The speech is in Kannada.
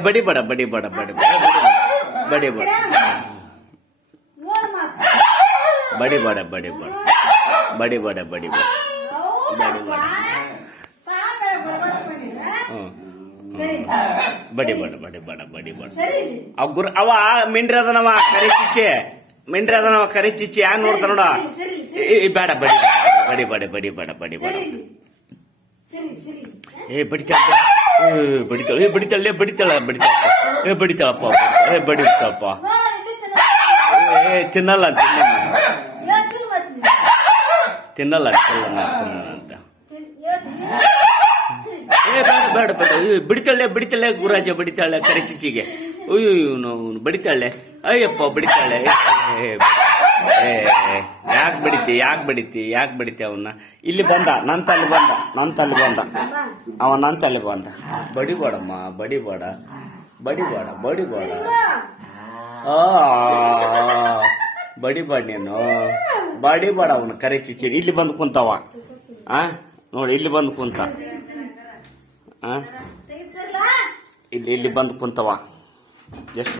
ಬಡಿಬೇಡ ಬಡಿಬೇಡ ಬಡಿಬೇಡ ಬಡಿಬೇಡ ಬಡಿಬೇಡ ಬಡಿಬೇಡ ಬಡಿಬೇಡ ಬಡಿಬೇಡ ಬಡಿಬೇಡ ಬಡಿಬೇಡ ಬಡಿಬೇಡ ಬಡಿಬೇಡ ಅವ ಮಿಂಡ್ರಿ ಅದನವ ಕರಿ ಚಿಚ್ಚೆ ಮಿಂಡ್ರಿ ಅದನವ ಕರಿ ಚಿಚ್ಚಿ ಹ್ಯಾಂಗ್ ನೋಡ್ತಾನ ನೋಡ ಬೇಡ ಬಡಿಬೇಡ ಬಡಿಬೇಡ ಬಡಿಬೇಡ ಬಡಿತಾಳೆ ಬಡಿತಾಳೆ ಬಡಿತಾಳೆ ಬಡಿತಾಳೆ ಬಡಿತಾಳಪ್ಪ ಬಡಿತಾಳಪ್ಪ ತಿನ್ನಲ್ಲ ತಿನ್ನಲ್ಲ ಅಂತ ಬೇಡ ಬೇಡ ಬಡಿತಾಳೆ ಗುರಾಜ ಬಡಿತಾಳೆ ಕರೆಚಿಚಿಗೆ ಅಯ್ಯೋ ನಾವು ಬಡಿತಾಳೆ ಅಯ್ಯಪ್ಪ ಬಡಿತಾಳೆ ಯಾಕೆ ಬಡಿತಿ ಅವನ್ನ ಇಲ್ಲಿ ಬಂದ ನನ್ನ ತಲೆ ಬಂದ ಅವ ನನ್ನ ತಲೆ ಬಂದ ಬಡಿಬೇಡಮ್ಮ ಬಡಿಬೇಡ ಬಡಿಬೇಡ ನೀನು ಬಡಿಬೇಡ ಅವನು ಕರೆಚಿಚಿ ಇಲ್ಲಿ ಬಂದು ಕುಂತವ ನೋಡಿ ಇಲ್ಲಿ ಬಂದು ಕುಂತ ಇಲ್ಲಿ ಬಂದು ಕುಂತವ ಎಷ್ಟು